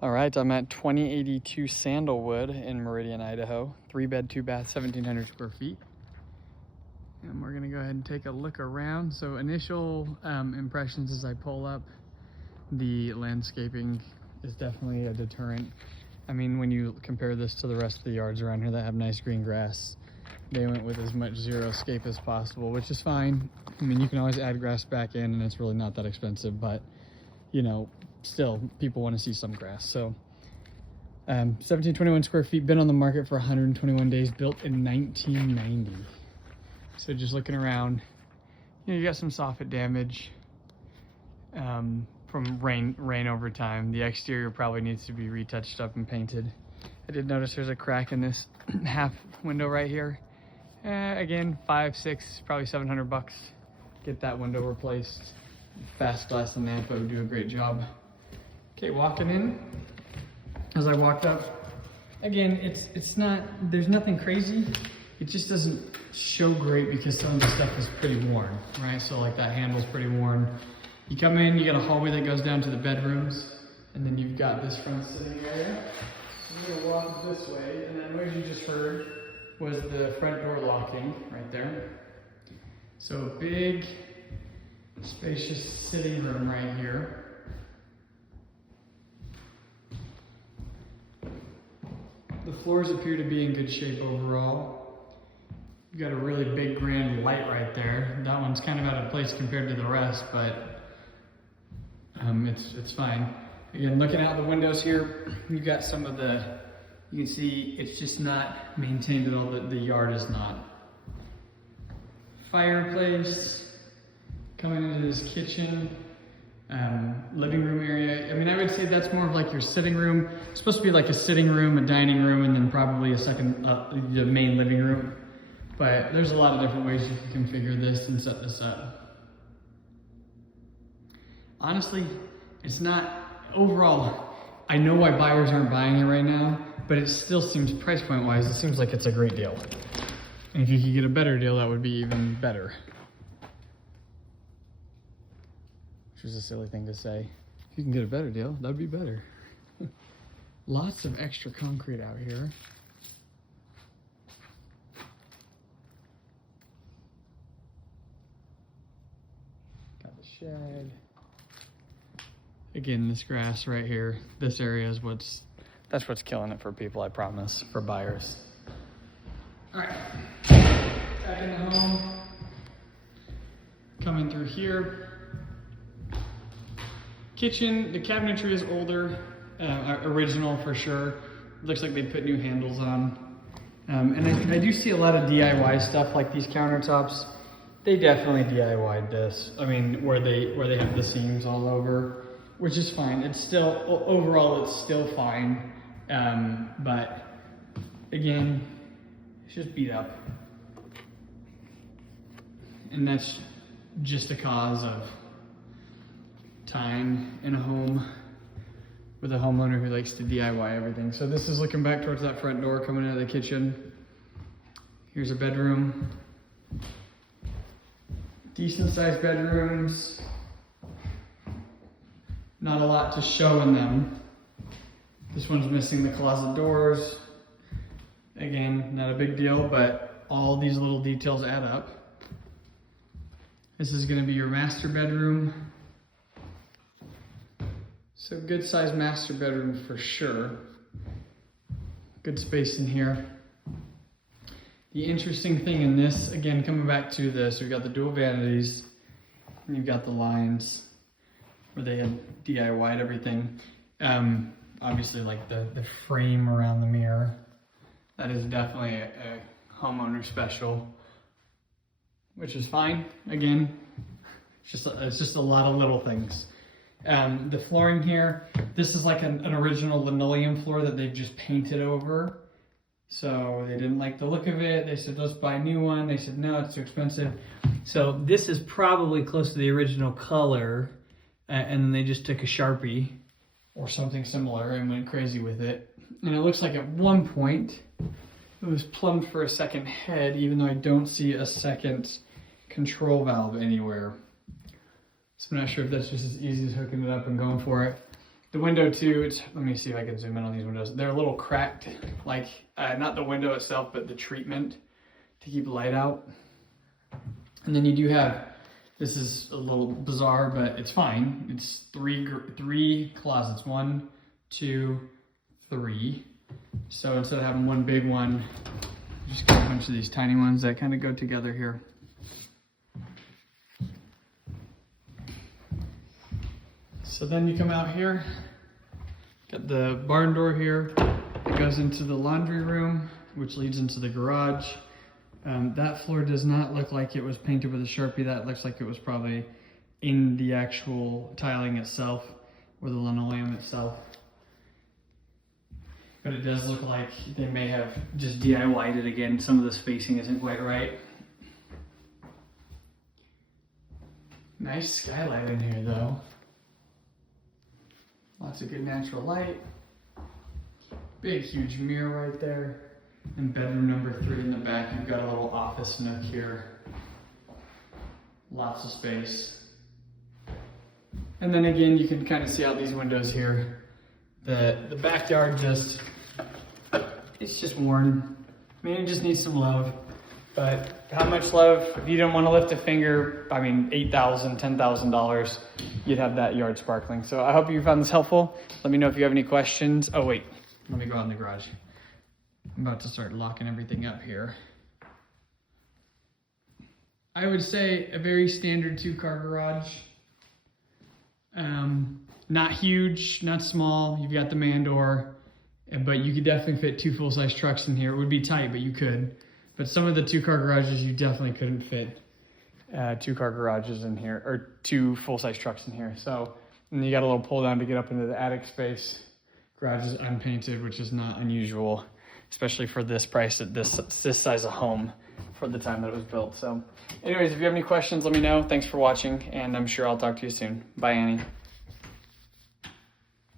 All right, I'm at 2082 Sandalwood in Meridian, Idaho. 3-bed, 2-bath, 1,700 square feet. And we're gonna go ahead and take a look around. So initial impressions as I pull up, the landscaping is definitely a deterrent. I mean, when you compare this to the rest of the yards around here that have nice green grass, they went with as much xeriscape as possible, which is fine. I mean, you can always add grass back in and it's really not that expensive, but you know, still people want to see some grass. So 1721 square feet, been on the market for 121 days, built in 1990. So just looking around, you know, you got some soffit damage from rain over time. The exterior probably needs to be retouched up and painted. I did notice there's a crack in this half window right here. Again, 5, 6, probably $700. Get that window replaced. Fast Glass and Napa would do a great job. Okay, walking in. As I walked up, again, it's not, there's nothing crazy. It just doesn't show great because some of the stuff is pretty worn, right? So like that handle's pretty worn. You come in, you got a hallway that goes down to the bedrooms, and then you've got this front sitting area. So I'm gonna walk this way, and then what you just heard was the front door locking right there. So big, spacious sitting room right here. The floors appear to be in good shape overall. You've got a really big grand light right there. That one's kind of out of place compared to the rest, but it's fine. Again, looking out the windows here, you've got some of the, you can see it's just not maintained at all. The yard is not. Fireplace, coming into this kitchen, living room area. I mean, I would say that's more of like your sitting room. It's supposed to be like a sitting room, a dining room, and then probably a second, the main living room. But there's a lot of different ways you can configure this and set this up. Honestly, it's not, overall, I know why buyers aren't buying it right now, but it still seems, price point wise, it seems like it's a great deal. And if you could get a better deal, that would be even better. Which is a silly thing to say. If you can get a better deal, that'd be better. Lots of extra concrete out here. Got the shed. Again, this grass right here, this area is that's what's killing it for people, I promise, for buyers. All right, back in the home. Coming through here. Kitchen, the cabinetry is older, original for sure. Looks like they put new handles on. And I do see a lot of DIY stuff like these countertops. They definitely DIY'd this. I mean, where they have the seams all over, which is fine. It's still, overall, it's still fine. But again, it's just beat up. And that's just a cause of time in a home with a homeowner who likes to DIY everything. So this is looking back towards that front door coming out of the kitchen. Here's a bedroom. Decent sized bedrooms. Not a lot to show in them. This one's missing the closet doors. Again, not a big deal, but all these little details add up. This is going to be your master bedroom. So good sized master bedroom for sure. Good space in here. The interesting thing in this, again, coming back to this, we've got the dual vanities, and you've got the lines where they had DIY'd everything. Obviously, like the frame around the mirror, that is definitely a homeowner special, which is fine. Again, it's just a lot of little things. The flooring here, this is like an original linoleum floor that they just painted over. So they didn't like the look of it. They said, let's buy a new one. They said, no, it's too expensive. So this is probably close to the original color. And then they just took a Sharpie or something similar and went crazy with it. And it looks like at one point it was plumbed for a second head, even though I don't see a second control valve anywhere. So I'm not sure if that's just as easy as hooking it up and going for it. The window too, let me see if I can zoom in on these windows. They're a little cracked, like not the window itself, but the treatment to keep light out. And then you do have, this is a little bizarre, but it's fine. It's three closets, 1, 2, 3. So instead of having one big one, you just got a bunch of these tiny ones that kind of go together here. So then you come out here, got the barn door here. It goes into the laundry room, which leads into the garage. That floor does not look like it was painted with a Sharpie. That looks like it was probably in the actual tiling itself or the linoleum itself. But it does look like they may have just DIY'd it again. Some of the spacing isn't quite right. Nice skylight in here though. Lots of good natural light. Big, huge mirror right there. And bedroom number 3 in the back, you've got a little office nook here. Lots of space. And then again, you can kind of see out these windows here. The backyard it's just worn. I mean, it just needs some love. But how much love? If you didn't want to lift a finger, I mean, $8,000, $10,000, you'd have that yard sparkling. So I hope you found this helpful. Let me know if you have any questions. Oh wait, let me go out in the garage. I'm about to start locking everything up here. I would say a very standard 2-car garage. Not huge, not small. You've got the man door, but you could definitely fit 2 full-size trucks in here. It would be tight, but you could. But some of the 2-car garages, you definitely couldn't fit 2-car garages in here, or 2 full-size trucks in here. So, and you got a little pull down to get up into the attic space. Garage is unpainted, which is not unusual, especially for this price at this size of home for the time that it was built. So anyways, if you have any questions, let me know. Thanks for watching, and I'm sure I'll talk to you soon. Bye, Annie.